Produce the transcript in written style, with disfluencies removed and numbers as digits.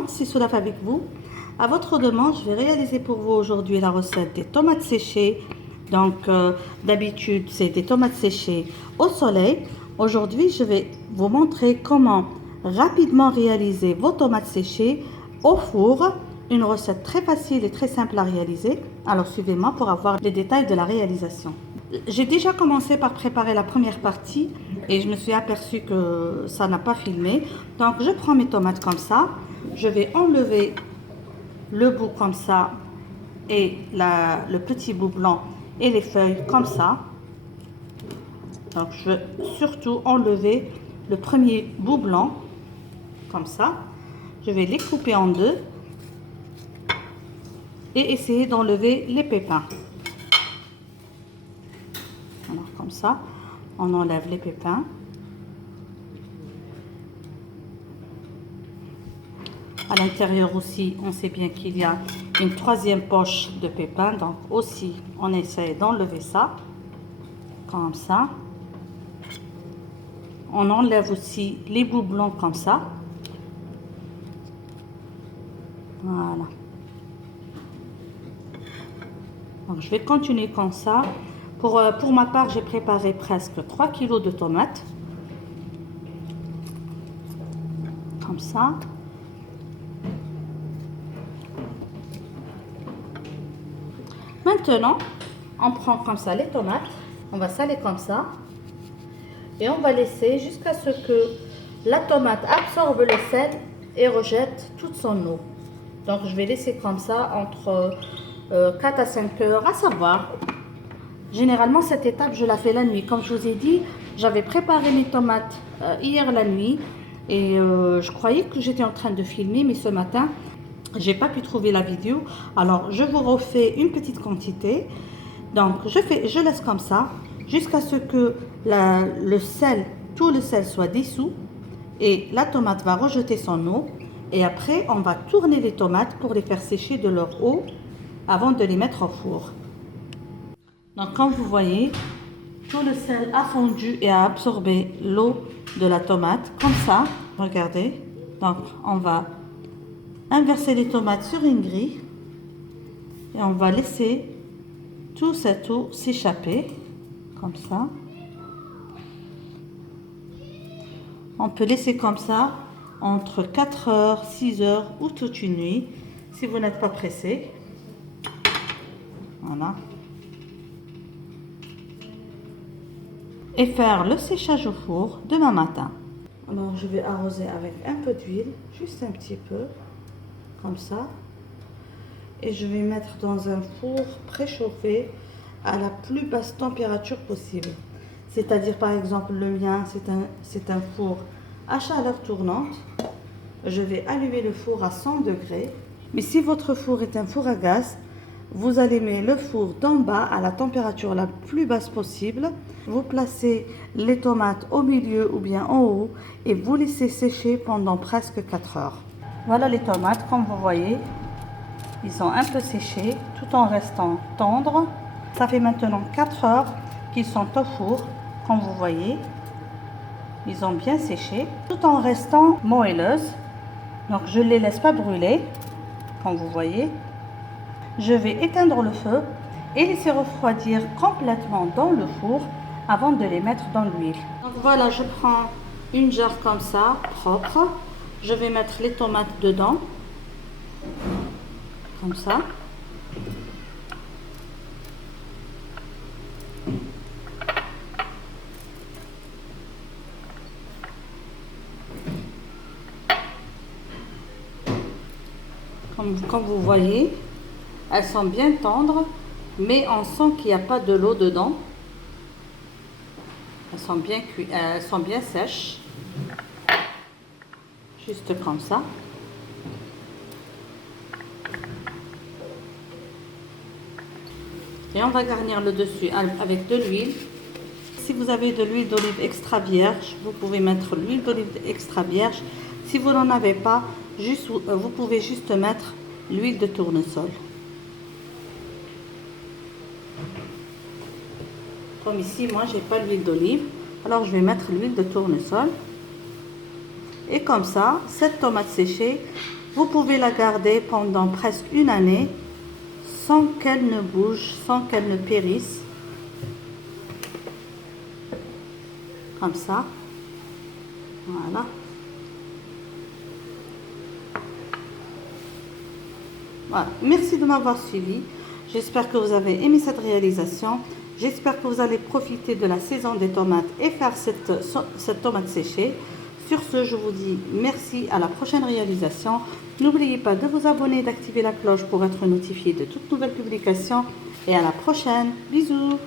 monde, c'est Soulaf avec vous. À votre demande, je vais réaliser pour vous aujourd'hui la recette des tomates séchées. Donc, d'habitude, c'est des tomates séchées au soleil. Aujourd'hui, je vais vous montrer comment rapidement réaliser vos tomates séchées au four. Une recette très facile et très simple à réaliser. Alors, suivez-moi pour avoir les détails de la réalisation. J'ai déjà commencé par préparer la première partie et je me suis aperçue que ça n'a pas filmé. Donc, je prends mes tomates comme ça. Je vais enlever le bout comme ça et le petit bout blanc et les feuilles comme ça. Donc, je veux surtout enlever le premier bout blanc comme ça. Je vais les couper en deux et essayer d'enlever les pépins. Alors, comme ça, on enlève les pépins. À l'intérieur aussi, on sait bien qu'il y a une troisième poche de pépins. Donc aussi, on essaie d'enlever ça. Comme ça. On enlève aussi les bouts blancs comme ça. Voilà. Donc, je vais continuer comme ça. Pour ma part, j'ai préparé presque 3 kg de tomates. Comme ça. Maintenant, on prend comme ça les tomates. On va saler comme ça. Et on va laisser jusqu'à ce que la tomate absorbe le sel et rejette toute son eau. Donc, je vais laisser comme ça entre 4 à 5 heures, à savoir. Généralement, cette étape, je la fais la nuit. Comme je vous ai dit, j'avais préparé mes tomates hier la nuit. Et je croyais que j'étais en train de filmer, mais ce matin, j'ai pas pu trouver la vidéo. Alors, je vous refais une petite quantité. Donc, je laisse comme ça jusqu'à ce que le sel, tout le sel soit dissous. Et la tomate va rejeter son eau. Et après, on va tourner les tomates pour les faire sécher de leur eau avant de les mettre au four. Donc, comme vous voyez, tout le sel a fondu et a absorbé l'eau de la tomate. Comme ça, regardez. Donc, on va inverser les tomates sur une grille. Et on va laisser toute cette eau s'échapper. Comme ça. On peut laisser comme ça entre 4 heures, 6 heures ou toute une nuit. Si vous n'êtes pas pressé. Voilà. Et faire le séchage au four demain matin. Alors, je vais arroser avec un peu d'huile, juste un petit peu, comme ça. Et je vais mettre dans un four préchauffé à la plus basse température possible. C'est-à-dire, par exemple, le mien, c'est un four à chaleur tournante. Je vais allumer le four à 100 degrés. Mais si votre four est un four à gaz, vous allumez le four d'en bas à la température la plus basse possible. Vous placez les tomates au milieu ou bien en haut et vous laissez sécher pendant presque 4 heures. Voilà les tomates, comme vous voyez, ils sont un peu séchés tout en restant tendres. Ça fait maintenant 4 heures qu'ils sont au four, comme vous voyez. Ils ont bien séché tout en restant moelleuses. Donc je ne les laisse pas brûler, comme vous voyez. Je vais éteindre le feu et laisser refroidir complètement dans le four avant de les mettre dans l'huile. Donc voilà, je prends une jarre comme ça, propre. Je vais mettre les tomates dedans, comme ça. Comme vous voyez, elles sont bien tendres, mais on sent qu'il n'y a pas de l'eau dedans. Elles sont bien cuites, elles sont bien sèches. Juste comme ça. Et on va garnir le dessus avec de l'huile. Si vous avez de l'huile d'olive extra vierge, vous pouvez mettre l'huile d'olive extra vierge. Si vous n'en avez pas, vous pouvez juste mettre l'huile de tournesol. Comme ici, moi, j'ai pas l'huile d'olive. Alors, je vais mettre l'huile de tournesol. Et comme ça, cette tomate séchée Vous pouvez la garder pendant presque une année sans qu'elle ne bouge, sans qu'elle ne périsse. Comme ça. Voilà. Voilà. Merci de m'avoir suivi. J'espère que vous avez aimé cette réalisation. J'espère que vous allez profiter de la saison des tomates et faire cette tomate séchée. Sur ce, je vous dis merci, à la prochaine réalisation. N'oubliez pas de vous abonner et d'activer la cloche pour être notifié de toutes nouvelles publications. Et à la prochaine. Bisous.